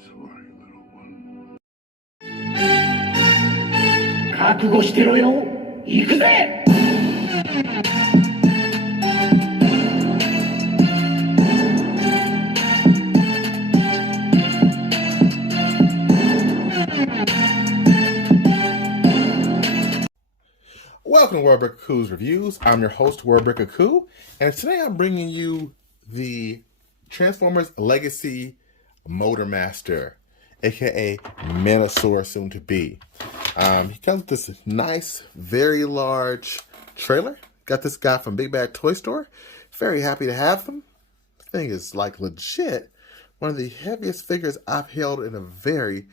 sorry, little one. 覚悟してろよ。行くぜ。Welcome to Wordbrick Coo's Reviews. I'm your host, Wordbrick Coo, and today I'm bringing you the Transformers Legacy Motormaster, aka Minosaur, soon to be. He comes with this nice, very large trailer. Got this guy from Big Bad Toy Store. Very happy to have him. This thing is like legit one of the heaviest figures I've held in a very,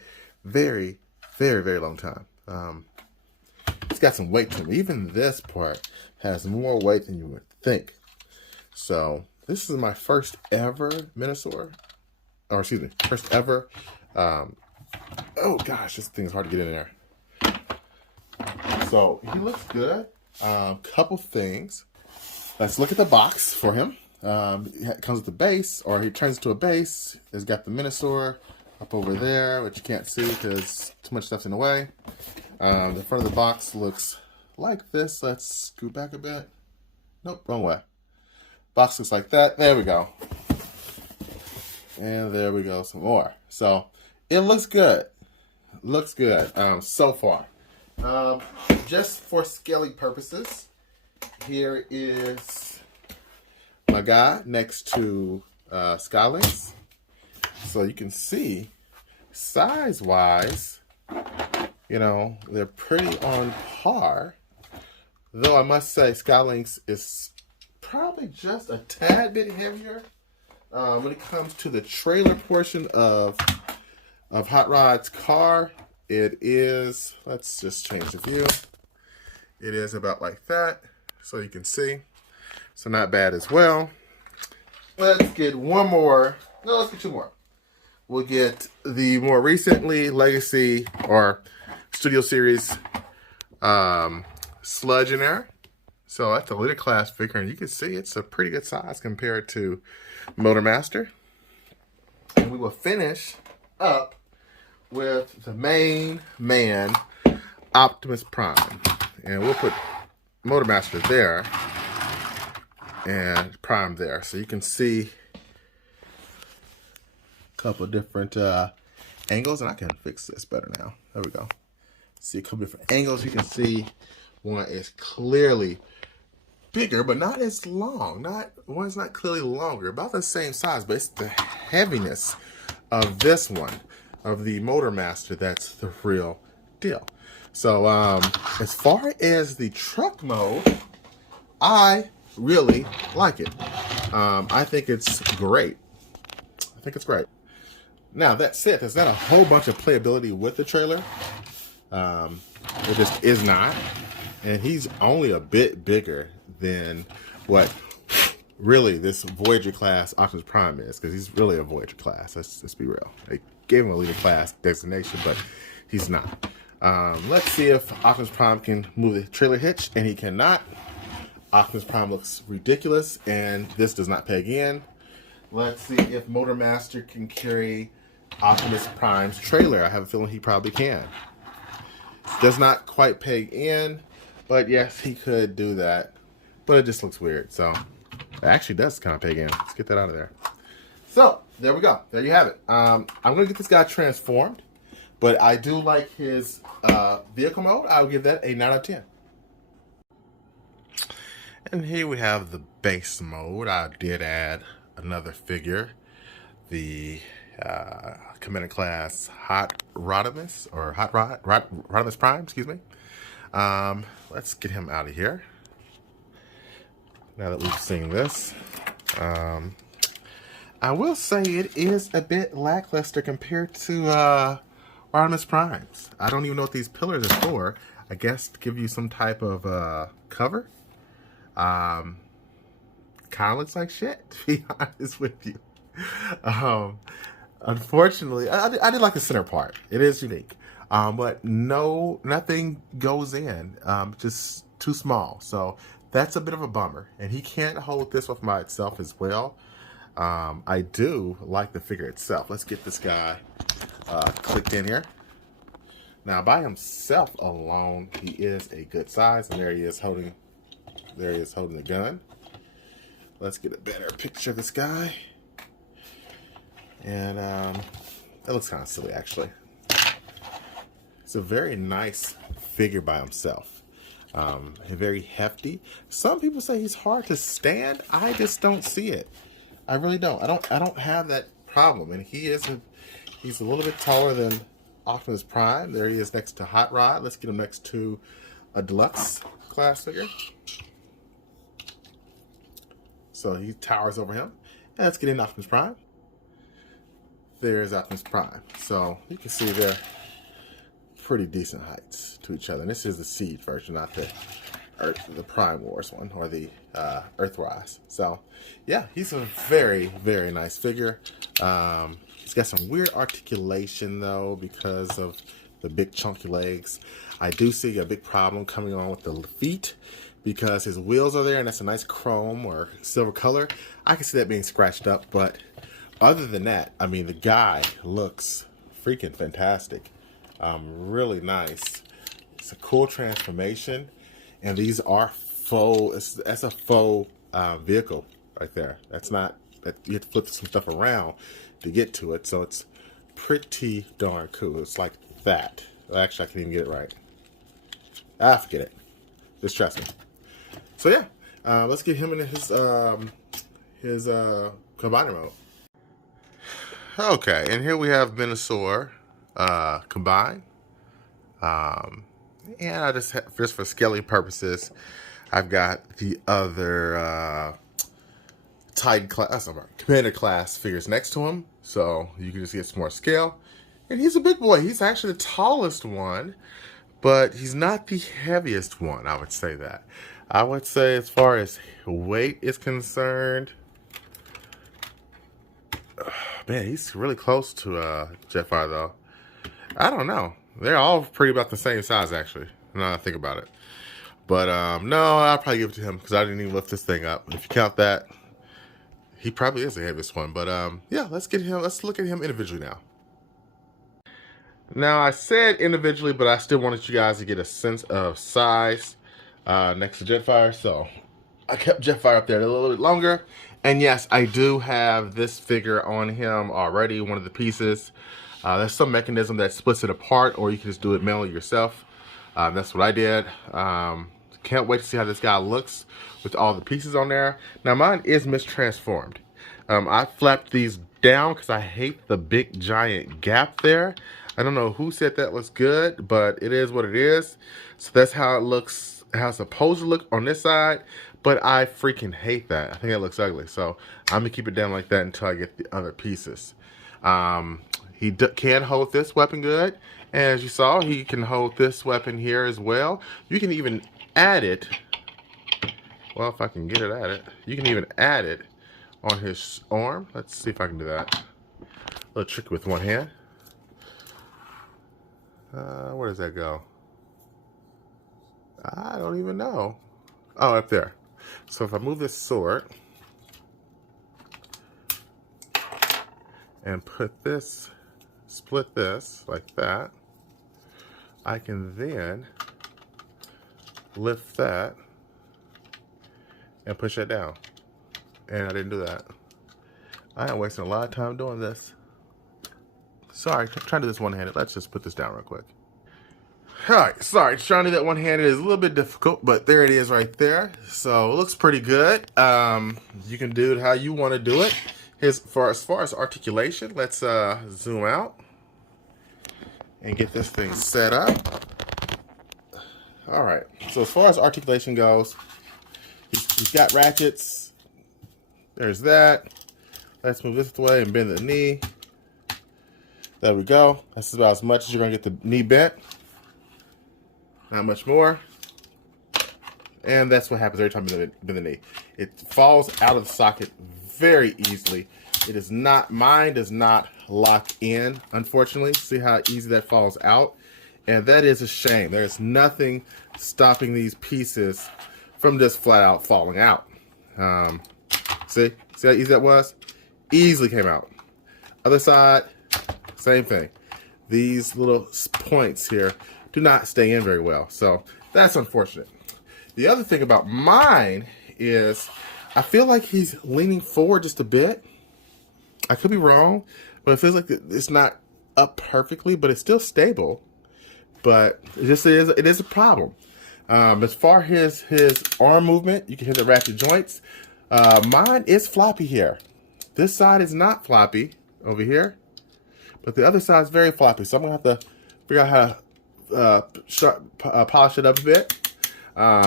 very long time. It's got some weight to it. Even this part has more weight than you would think. So this is my first ever Minosaur, or excuse me, first ever. Oh gosh, this thing's hard to get in there. So he looks good. Couple things. Let's look at the box for him. It comes with the base, or he turns into a base. It's got the Minosaur up over there, which you can't see because too much stuff's in the way. The front of the box looks like this. Let's scoot back a bit. Nope, wrong way. Box looks like that. There we go. And there we go, some more. So it looks good. Looks good so far. Just for scaling purposes, here is my guy next to Skylinks. So you can see size-wise, you know, they're pretty on par. Though I must say Skylinks is probably just a tad bit heavier when it comes to the trailer portion of Hot Rod's car. It is, let's just change the view. It is about like that, so you can see. So not bad as well. Let's get one more. No, let's get two more. We'll get the more recently Legacy or Studio Series Sludge in there. So that's a Leader class figure, and you can see it's a pretty good size compared to Motormaster. And we will finish up with the main man, Optimus Prime. And we'll put Motormaster there and Prime there. So you can see a couple of different angles, and I can fix this better now. There we go. See a couple different angles. You can see one is clearly bigger, but not as long. One's not clearly longer. About the same size, but it's the heaviness of this one, of the Motormaster, that's the real deal. So as far as the truck mode, I really like it. I think it's great. I think it's great. Now, that said, there's not a whole bunch of playability with the trailer. It just is not. And he's only a bit bigger than what really this Voyager class Optimus Prime is, because he's really a Voyager class. Let's be real. They gave him a Leader class designation, but he's not. Let's see if Optimus Prime can move the trailer hitch, and he cannot. Optimus Prime looks ridiculous, and this does not peg in. Let's see if Motormaster can carry Optimus Prime's trailer. I have a feeling he probably can. Does not quite peg in, but yes, he could do that. But it just looks weird, so it actually does kind of peg in. Let's get that out of there. So, there we go. There you have it. I'm going to get this guy transformed, but I do like his vehicle mode. I'll give that a 9 out of 10. And here we have the base mode. I did add another figure, the Commander Class Hot Rodimus, or Rodimus Prime, excuse me. Let's get him out of here. Now that we've seen this, I will say it is a bit lackluster compared to Rodimus Primes. I don't even know what these pillars are for. I guess to give you some type of cover. Kind of looks like shit, to be honest with you. Unfortunately, I did like the center part. It is unique. But nothing goes in. Just too small. So that's a bit of a bummer. And he can't hold this one by itself as well. I do like the figure itself. Let's get this guy clicked in here. Now by himself alone, he is a good size, and there he is holding the gun. Let's get a better picture of this guy. And it looks kind of silly, actually. It's a very nice figure by himself. Very hefty. Some people say he's hard to stand. I just don't see it. I really don't. I don't have that problem. And he's a little bit taller than Optimus Prime. There he is next to Hot Rod. Let's get him next to a deluxe class figure. So he towers over him. And let's get in Optimus Prime. There's Optimus Prime. So you can see they're pretty decent heights to each other. And this is the Seed version, not the Prime Wars one, or the Earthrise. So yeah, he's a very, very nice figure. He's got some weird articulation though because of the big chunky legs. I do see a big problem coming on with the feet because his wheels are there and that's a nice chrome or silver color. I can see that being scratched up, but other than that, I mean, the guy looks freaking fantastic. Really nice. It's a cool transformation, and these are faux. That's a faux vehicle right there. That's not that you have to flip some stuff around to get to it. So it's pretty darn cool. It's like that. Actually, I can't even get it right. Forget it. Just trust me. So yeah, let's get him in his combiner mode. Okay, and here we have Venusaur combined. And I just for scaling purposes, I've got the other Titan class, Commander class figures next to him, so you can just get some more scale. And he's a big boy. He's actually the tallest one, but he's not the heaviest one. I would say that. I would say as far as weight is concerned, man, he's really close to Jetfire though. I don't know. They're all pretty about the same size, actually, now that I think about it. But, no, I'll probably give it to him because I didn't even lift this thing up. If you count that, he probably is the heaviest one. But, yeah, let's look at him individually now. Now, I said individually, but I still wanted you guys to get a sense of size next to Jetfire. So, I kept Jetfire up there a little bit longer. And, yes, I do have this figure on him already, one of the pieces. There's some mechanism that splits it apart, or you can just do it manually yourself. That's what I did. Can't wait to see how this guy looks with all the pieces on there. Now mine is mistransformed. I flapped these down because I hate the big giant gap there. I don't know who said that was good, but it is what it is. So that's how it looks, how it's supposed to look on this side. But I freaking hate that. I think it looks ugly. So I'm gonna keep it down like that until I get the other pieces. He can hold this weapon good, and as you saw, he can hold this weapon here as well. You can even add it, well, if I can get it at it, you can even add it on his arm. Let's see if I can do that. A little tricky with one hand. Where does that go? I don't even know. Oh, up there. So if I move this sword and put this, split this like that, I can then lift that and push that down. And I didn't do that. I am wasting a lot of time doing this. Sorry, trying to do this one-handed. Let's just put this down real quick. Alright, sorry, trying to do that one-handed is a little bit difficult, but there it is right there. So it looks pretty good. You can do it how you want to do it. As far as articulation, let's zoom out and get this thing set up. All right, so as far as articulation goes, he's got ratchets. There's that. Let's move this way and bend the knee. There we go. That's about as much as you're gonna get the knee bent. Not much more. And that's what happens every time you bend the knee. It falls out of the socket very easily. It is not, mine does not lock in, unfortunately. See how easy that falls out? And that is a shame. There's nothing stopping these pieces from just flat out falling out. See how easy that was? Easily came out. Other side, same thing. these little points here do not stay in very well. So that's unfortunate. The other thing about mine is I feel like he's leaning forward just a bit. I could be wrong, but it feels like it's not up perfectly, but it's still stable. But it is a problem. As far as his arm movement, you can hear the ratchet joints. Mine is floppy here. This side is not floppy over here, but the other side is very floppy. So I'm gonna have to figure out how to polish it up a bit.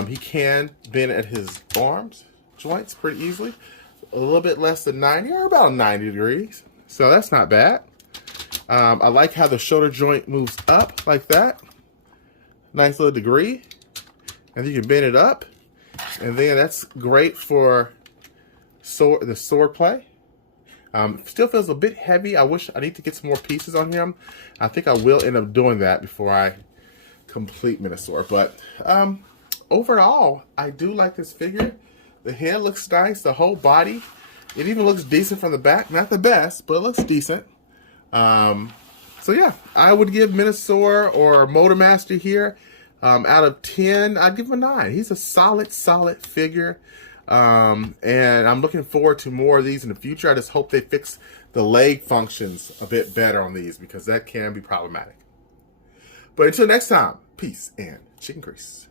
He can bend at his arms joints pretty easily. A little bit less than 90, or about 90 degrees. So that's not bad. I like how the shoulder joint moves up like that. Nice little degree. And you can bend it up. And then that's great for the sword play. Still feels a bit heavy. I need to get some more pieces on him. I think I will end up doing that before I complete Minosaur. But overall, I do like this figure. The head looks nice. The whole body. It even looks decent from the back. Not the best, but it looks decent. So yeah, I would give Minosaur or Motormaster here, out of 10, I'd give him a 9. He's a solid figure. And I'm looking forward to more of these in the future. I just hope they fix the leg functions a bit better on these, because that can be problematic. But until next time, peace and chicken grease.